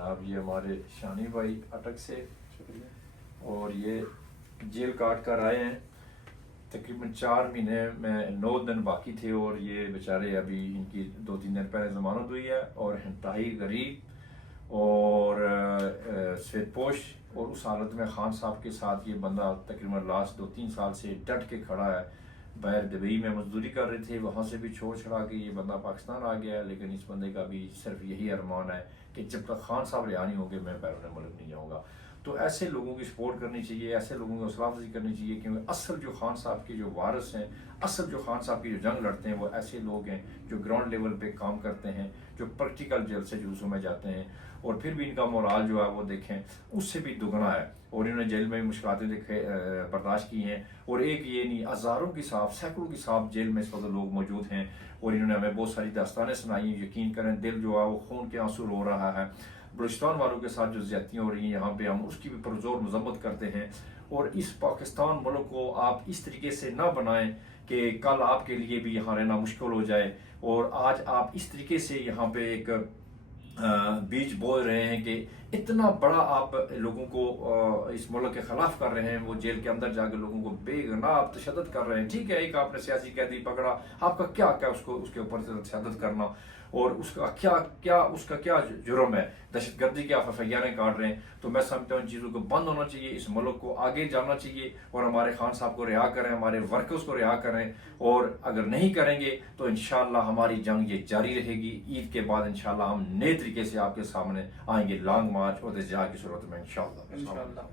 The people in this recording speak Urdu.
جناب یہ ہمارے شانی بھائی اٹک سے، اور یہ جیل کاٹ کر آئے ہیں، تقریباً 4 مہینے میں 9 دن باقی تھے، اور یہ بیچارے ابھی ان کی 2-3 دن پہلے ضمانت ہوئی ہے، اور انتہائی غریب اور سفید پوش، اور اس حالت میں خان صاحب کے ساتھ یہ بندہ تقریباً لاسٹ 2-3 سال سے ڈٹ کے کھڑا ہے۔ باہر دبئی میں مزدوری کر رہے تھے، وہاں سے بھی چھوڑ چھڑا کے یہ بندہ پاکستان آ گیا ہے، لیکن اس بندے کا بھی صرف یہی ارمان ہے کہ جب تک خان صاحب رہا نہیں ہوں گے میں بیرون ملک نہیں جاؤں گا۔ تو ایسے لوگوں کی سپورٹ کرنی چاہیے، ایسے لوگوں کی حوصلہ افزائی کرنی چاہیے، کیونکہ اصل جو خان صاحب کے جو وارث ہیں، اصل جو خان صاحب کی جو جنگ لڑتے ہیں، وہ ایسے لوگ ہیں جو گراؤنڈ لیول پہ کام کرتے ہیں، جو پریکٹیکل جلسے جلوسوں میں جاتے ہیں، اور پھر بھی ان کا مورال جو ہے وہ دیکھیں اس سے بھی دگنا ہے، اور انہوں نے جیل میں مشکلاتیں برداشت کی ہیں، اور ایک یہ نہیں ہزاروں کے حساب سینکڑوں کے حساب جیل میں اس وقت لوگ موجود ہیں، اور انہوں نے ہمیں بہت ساری داستانیں سنائی ہیں۔ یقین کریں دل جو ہے وہ خون کے آنسو رو رہا ہے۔ بلوچستان والوں کے ساتھ جو زیادتیاں ہو رہی ہیں یہاں پہ، ہم اس کی بھی پرزور مذمت کرتے ہیں، اور اس پاکستان ملک کو آپ اس طریقے سے نہ بنائیں کہ کل آپ کے لیے بھی یہاں رہنا مشکل ہو جائے، اور آج آپ اس طریقے سے یہاں پہ ایک بیچ بول رہے ہیں کہ اتنا بڑا آپ لوگوں کو اس ملک کے خلاف کر رہے ہیں، وہ جیل کے اندر جا کے لوگوں کو بے گناہ آپ تشدد کر رہے ہیں۔ ٹھیک ہے، ایک آپ نے سیاسی قیدی پکڑا، آپ کا کیا اس کے اوپر تشدد کرنا، اور اس کا کیا جرم ہے، دہشت گردی کے آپ FIR کاٹ رہے ہیں۔ تو میں سمجھتا ہوں ان چیزوں کو بند ہونا چاہیے، اس ملک کو آگے جانا چاہیے، اور ہمارے خان صاحب کو رہا کریں، ہمارے ورکرز کو رہا کریں، اور اگر نہیں کریں گے تو انشاءاللہ ہماری جنگ یہ جاری رہے گی۔ عید کے بعد انشاءاللہ ہم نئے طریقے سے آپ کے سامنے آئیں گے، لانگ مارچ اور احتجاج کی صورت میں انشاءاللہ۔